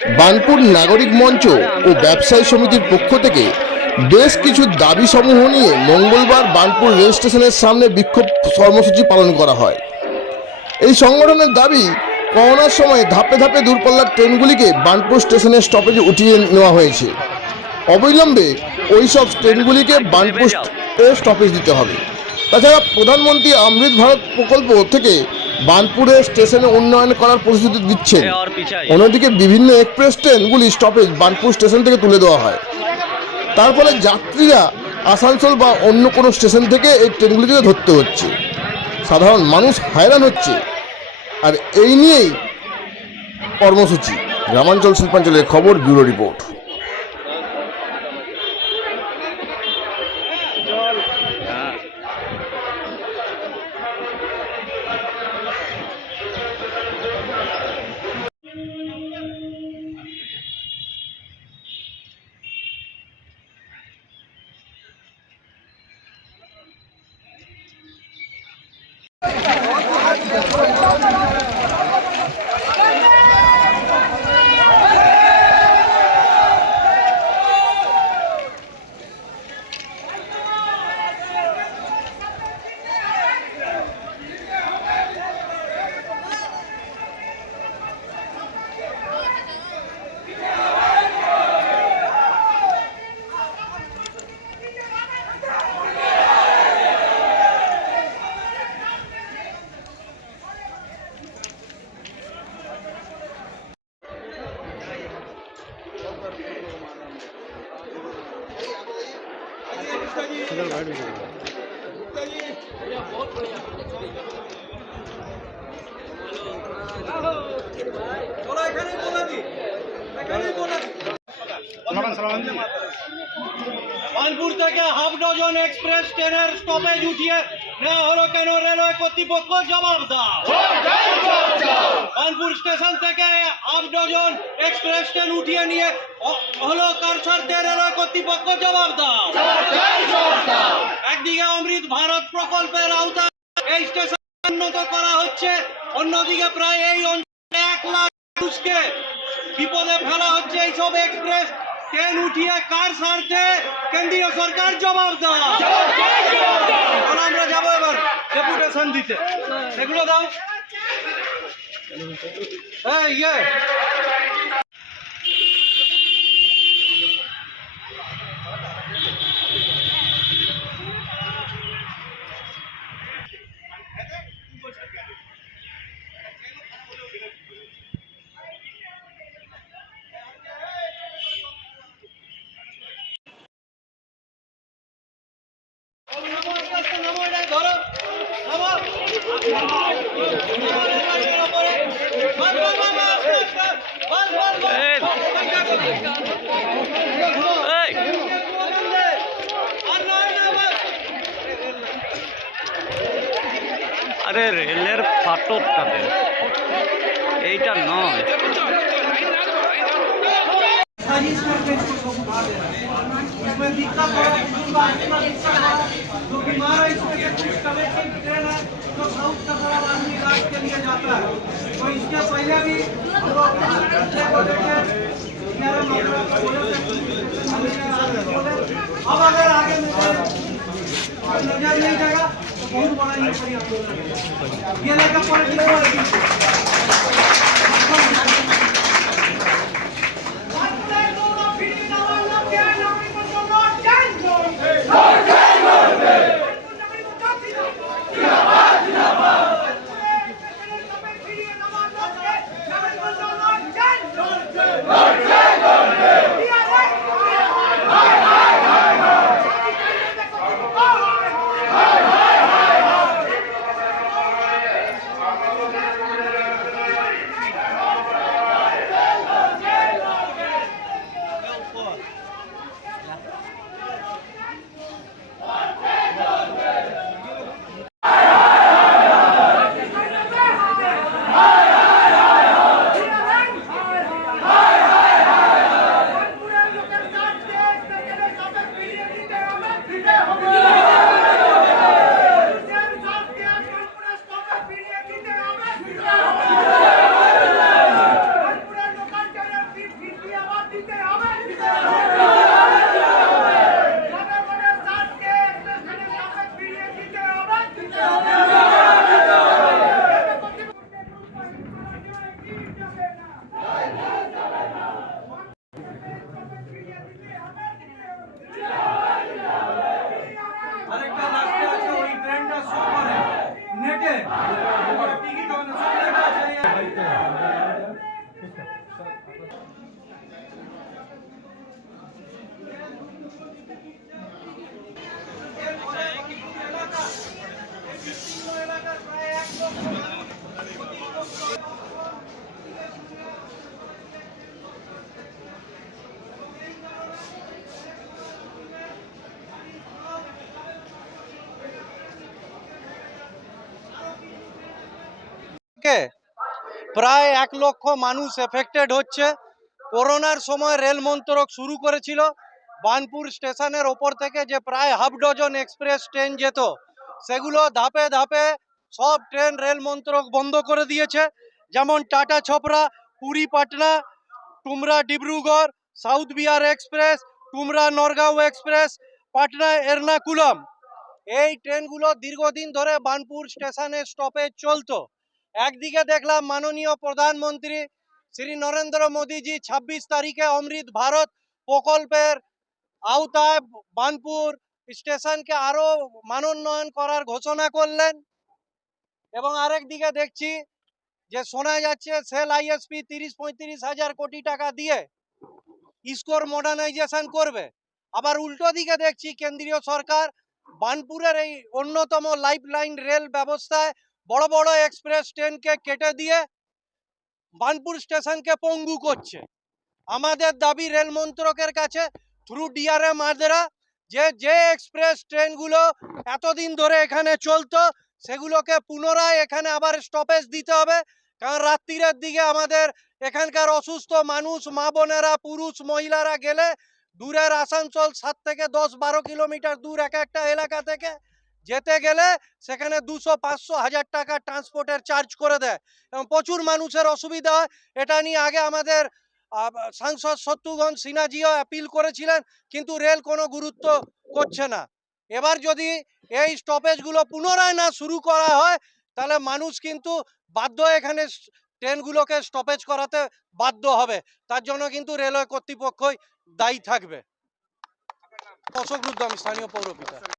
বানপুর নাগরিক মঞ্চ ও ব্যবসায়ী সমিতির পক্ষ থেকে বেশ কিছু দাবি সমূহ নিয়ে মঙ্গলবার বানপুর রেল স্টেশনের সামনে বিক্ষোভ কর্মসূচি পালন করা হয়। এই সংগঠনের দাবি, করোনার সময় ধাপে ধাপে দূরপাল্লার ট্রেনগুলিকে বানপুর স্টেশনের স্টপেজে উঠিয়ে নেওয়া হয়েছে। অবিলম্বে ওই সব ট্রেনগুলিকে বানপুর স্টপেজ দিতে হবে। তাছাড়া প্রধানমন্ত্রী অমৃত ভারত প্রকল্প থেকে বানপুরে স্টেশনে উন্নয়ন করার প্রস্তুতি দিচ্ছেন। অন্যদিকে বিভিন্ন এক্সপ্রেস ট্রেনগুলি স্টপেজ বানপুর স্টেশন থেকে তুলে দেওয়া হয়। তার ফলে যাত্রীরা আসানসোল বা অন্য কোনো স্টেশন থেকে এই ট্রেনগুলিকে ধরতে হচ্ছে। সাধারণ মানুষ হয়রান হচ্ছে। আর এই নিয়েই কর্মসূচি। গ্রামাঞ্চল শিল্পাঞ্চলের খবর ব্যুরো রিপোর্ট। কানপুর থেকে হাফ ডজন এক্সপ্রেস ট্রেনের স্টপেজ উঠিয়ে নেওয়া হলো কেন রেলওয়ে কর্তৃপক্ষ জবাব দাও কানপুর স্টেশন থেকে হাফ ডজন এক্সপ্রেস ট্রেন উঠিয়ে নিয়ে হলো কারসারতে রেলওয়ে কর্তৃপক্ষ জবাব দাও। একদিকে অমৃত ভারত প্রকল্পের আওতায় এই স্টেশন উন্নত করা হচ্ছে, অন্যদিকে প্রায় এই অঞ্চলে এক লাখ মানুষকে বিপদে ফেলা হচ্ছে। এইসব এক্সপ্রেস ট্রেন উঠিয়ে কার স্বার্থে কেন্দ্রীয় সরকার জবাব এখন আমরা যাব এবার ডেপুটেশন দিতে। এগুলো দাও। ইয়ে। नौकरों को बोले थे बोले अब अगर आगे मुझे नजर नहीं जाएगा ¿Qué es lo que ha প্রায় এক লক্ষ মানুষ এফেক্টেড হচ্ছে। করোনার সময় রেল মন্ত্রক শুরু করেছিল। বানপুর স্টেশনের ওপর থেকে যে প্রায় হাফ ডজন এক্সপ্রেস ট্রেন যেত, সেগুলো ধাপে ধাপে সব ট্রেন, রেল মন্ত্রক বন্ধ করে দিয়েছে। যেমন টাটা ছপরা, পুরী পাটনা, টুমরা ডিব্রুগড়, সাউথ বিহার এক্সপ্রেস, টুমরা নরগাঁও এক্সপ্রেস, পাটনা এর্নাকুলম। এই ট্রেনগুলো দীর্ঘদিন ধরে বানপুর স্টেশনে স্টপেজ চলতো। একদিকে দেখলাম মাননীয় প্রধানমন্ত্রী শ্রী নরেন্দ্র মোদীজি ছাব্বিশ তারিখে অমৃত ভারত প্রকল্পের আওতায় বানপুর স্টেশনকে আরও মানোন্নয়ন করার ঘোষণা করলেন। এবং আরেক দিকে দেখছি যে শোনা যাচ্ছে সেল আইএসপি তিরিশ পঁয়ত্রিশ হাজার কোটি টাকা দিয়ে ইস্কোর মডার্নাইজেশন করবে। আবার উল্টো দিকে দেখছি কেন্দ্রীয় সরকার বানপুরের এই অন্যতম লাইফ লাইন রেল ব্যবস্থায় বড় বড় এক্সপ্রেস ট্রেনকে কেটে দিয়ে বানপুর স্টেশনকে পঙ্গু করছে। আমাদের দাবি রেল মন্ত্রকের কাছে থ্রু ডিআরএম আদরা যে যে এক্সপ্রেস ট্রেনগুলো এতদিন ধরে এখানে চলতো সেগুলোকে পুনরায় এখানে আবার স্টপেজ দিতে হবে। কারণ রাত্রিরের দিকে আমাদের এখানকার অসুস্থ মানুষ, মা বোনেরা, পুরুষ, মহিলারা গেলে দূরের আসানসোল সাত থেকে দশ বারো কিলোমিটার দূর এক একটা এলাকা থেকে যেতে গেলে সেখানে দুশো, পাঁচশো, হাজার টাকা ট্রান্সপোর্টের চার্জ করে দেয়। এবং প্রচুর মানুষের অসুবিধা হয়। এটা নিয়ে আগে আমাদের সাংসদ শত্রুঘ্ন সিনহাজিও অ্যাপিল করেছিলেন, কিন্তু রেল কোনো গুরুত্ব করছে না। এবার যদি এই স্টপেজগুলো পুনরায় না শুরু করা হয়, তাহলে মানুষ কিন্তু বাধ্য এখানে ট্রেনগুলোকে স্টপেজ করাতে বাধ্য হবে। তার জন্য কিন্তু রেলওয়ে কর্তৃপক্ষই দায়ী থাকবে। অশোক রুদ্র স্থানীয় পৌরপিতা